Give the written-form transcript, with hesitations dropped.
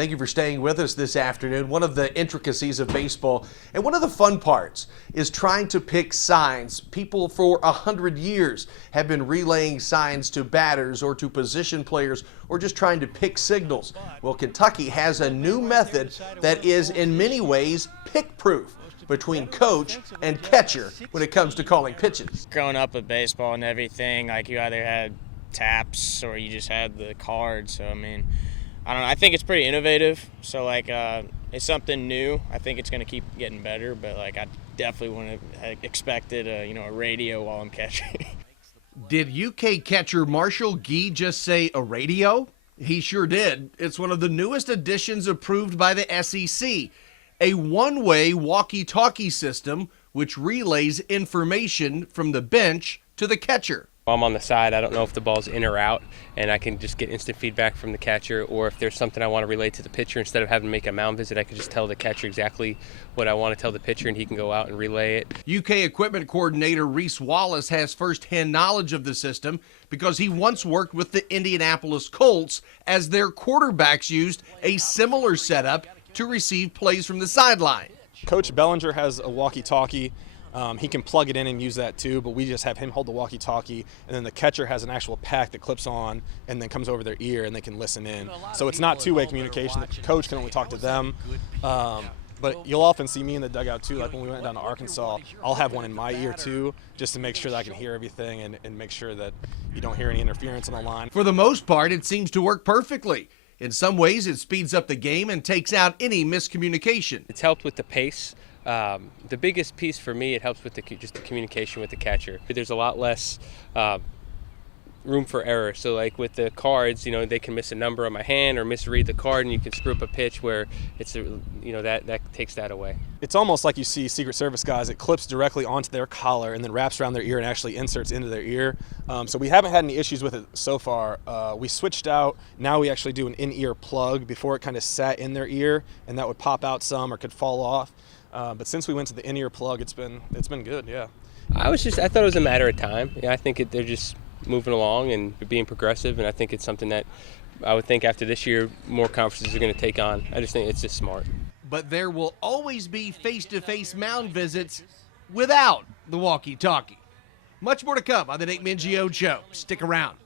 Thank you for staying with us this afternoon. One of the intricacies of baseball and one of the fun parts is trying to pick signs. People for 100 years have been relaying signs to batters or to position players or just trying to pick signals. Well, Kentucky has a new method that is in many ways pick-proof between coach and catcher when it comes to calling pitches. Growing up with baseball and everything, like you either had taps or you just had the cards. So I mean, I don't know. I think it's pretty innovative. So like, it's something new. I think it's going to keep getting better. But like, I definitely wouldn't have expected a radio while I'm catching. Did UK catcher Marshall Gee just say a radio? He sure did. It's one of the newest additions approved by the SEC. A one-way walkie-talkie system which relays information from the bench to the catcher. I'm on the side, I don't know if the ball's in or out, and I can just get instant feedback from the catcher, or if there's something I want to relay to the pitcher, instead of having to make a mound visit, I can just tell the catcher exactly what I want to tell the pitcher, and he can go out and relay it. UK equipment coordinator REECE Wallace has first-hand knowledge of the system because he once worked with the Indianapolis Colts as their quarterbacks used a similar setup to receive plays from the sideline. Coach BELANGER has a walkie-talkie. He can plug it in and use that too, but we just have him hold the walkie-talkie, and then the catcher has an actual pack that clips on and then comes over their ear and they can listen in. So it's not two-way communication. The coach can only talk to them. But you'll often see me in the dugout too, like when we went down to Arkansas, I'll have one in my ear too, just to make sure that I can hear everything and make sure that you don't hear any interference on the line. For the most part, it seems to work perfectly. In some ways, it speeds up the game and takes out any miscommunication. It's helped with the pace. The biggest piece for me, it helps with just the communication with the catcher. There's a lot less room for error. So like with the cards, they can miss a number on my hand or misread the card, and you can screw up a pitch where it's that takes that away. It's almost like you see Secret Service guys. It clips directly onto their collar and then wraps around their ear and actually inserts into their ear. So we haven't had any issues with it so far. We switched out. Now we actually do an in-ear plug. Before it kind of sat in their ear and that would pop out some or could fall off. But since we went to the in-ear plug, it's been good. Yeah. I thought it was a matter of time. I think they're just moving along and being progressive, and I think it's something that I would think after this year more conferences are going to take on. I just think it's just smart. But there will always be face-to-face mound visits without the walkie-talkie. Much more to come on the Nate Mingio Show. Stick around.